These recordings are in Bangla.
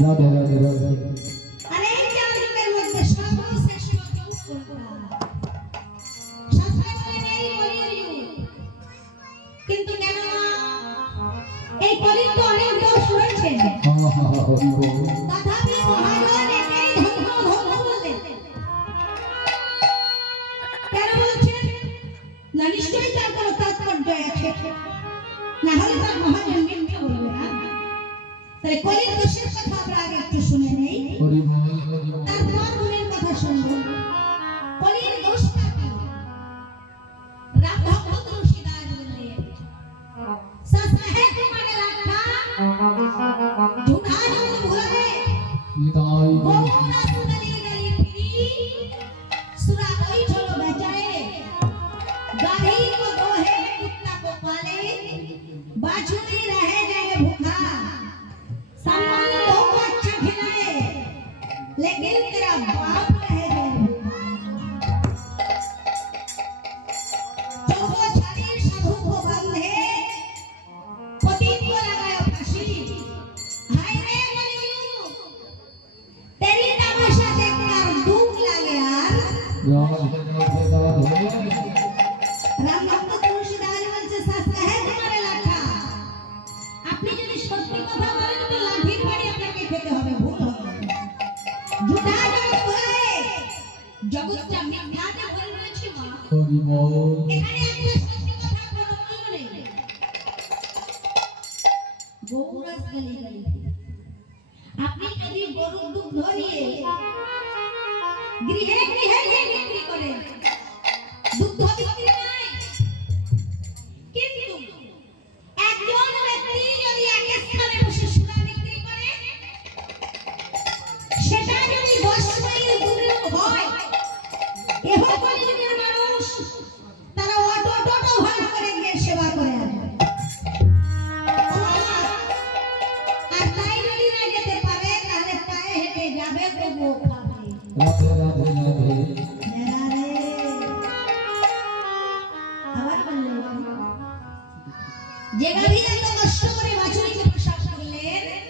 রাধে রাধে রাধে কিন্তু কেন এই কলিগ অনেক দোষ রয়েছে। তাহলে করির দোষের কথা আমরা আগে একটু শুনে নেই তারপর গুণের কথা শুনবো করির দোষটা কি রাধা बाजू ही रहे গোবরাজ গালি। গালি আপনি যদি গরুর দুধ ধরিয়ে গৃহে গৃহে বিক্রি করেন দুগ্ধ বিক্রি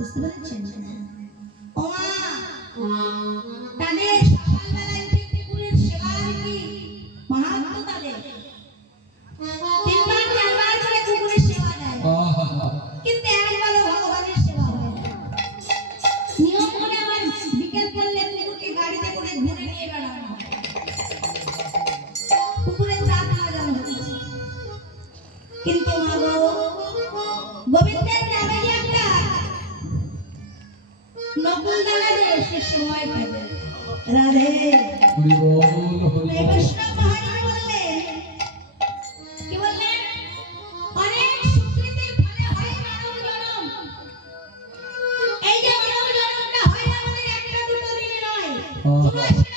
বুঝতে পারছেন ওমা তাদের সকালবেলায় ত্রিপুরের সেবার কি মাহাত্ম তাদের তিনবার চারবার করে কুকুরের সেবা দেয় কিন্তু একবারও ভগবানের সেবা হয় না নিয়ম করে আবার বিকেল পড়লে কুকুরকে গাড়িতে করে ঘুরে নিয়ে বেড়ানো কুকুরের দাঁত লাগানো কিন্তু মা গো, গোবিন্দের নামে সময় থাকে। রাধে। বৈষ্ণব মহারাজ বললেন কি বললেন? অনেক সুকৃতির ফলে হয় মানব জন্ম এই যে মানব জন্মটা হয় আমাদের একটা দুটো দিনে নয়।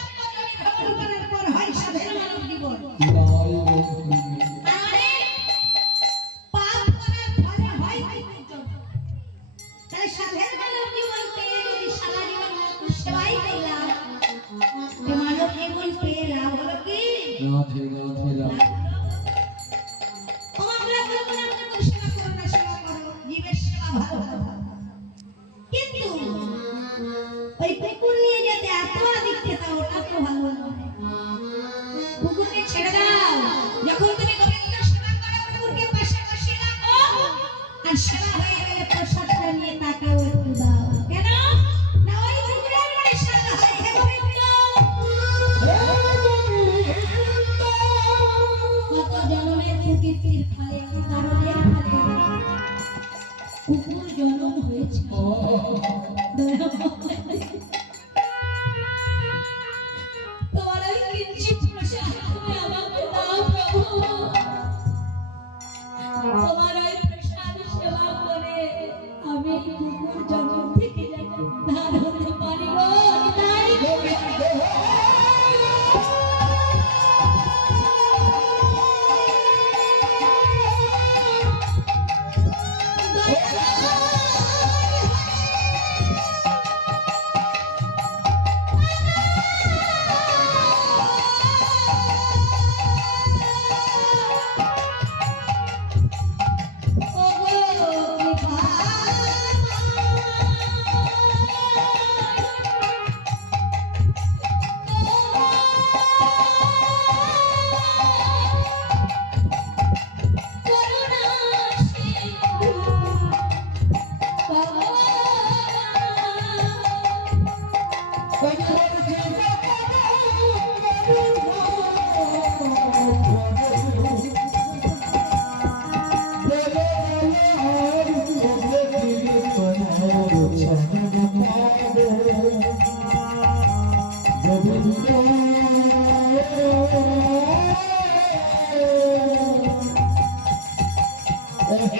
কুকুর জন্ম হয়েছে। তোমার ওই কিঞ্চিত প্রসাদ তুমি তোমার ওই প্রসাদ সেবা করে আমি কুকুর জন্ম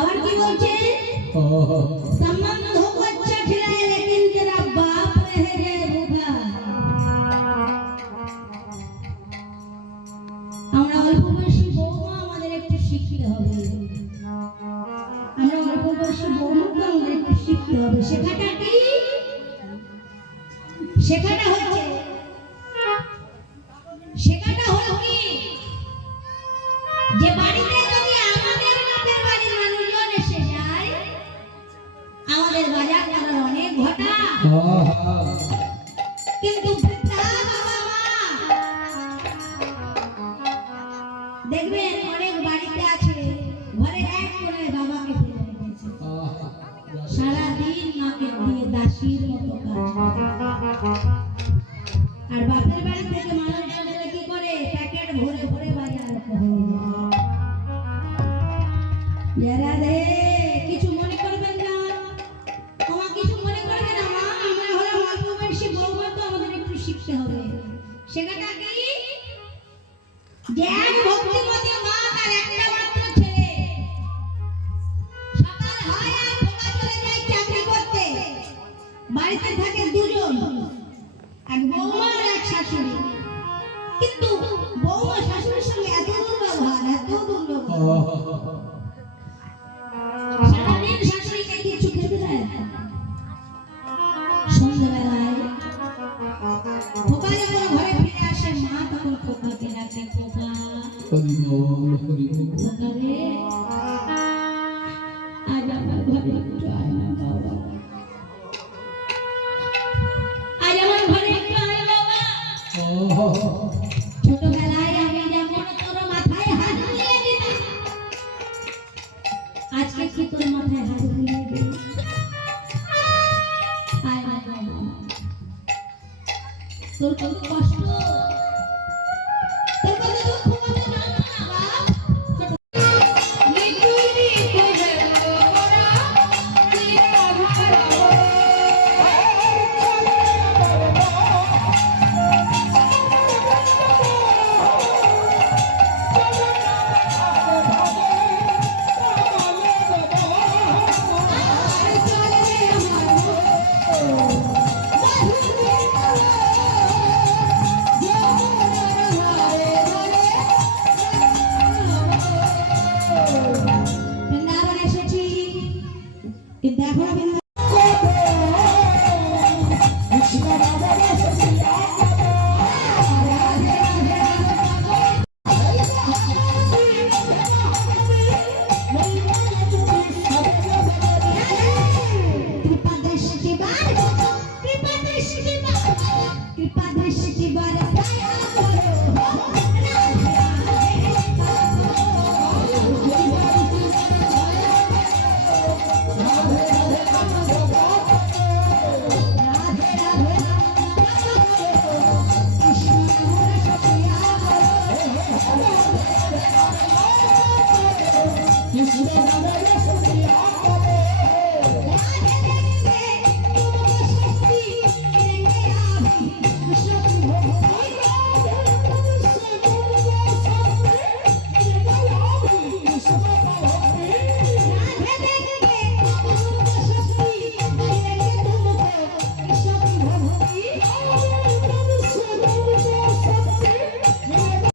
আবার কি বলছে? সম্বন্ধ বাচ্চা খিলায় লেকিন তেরা বাপ রহে রে বুবা আমরা অল্প বয়সী বৌমা আমাদের একটু শিখতে হবে। আমরা অল্প বয়সী বৌমাকে আমাদের একটু শিখতে হবে। শেখাটা কি? শেখাটা হচ্ছে শেখাটা হলো কি? 好。好 Daddy's cuando los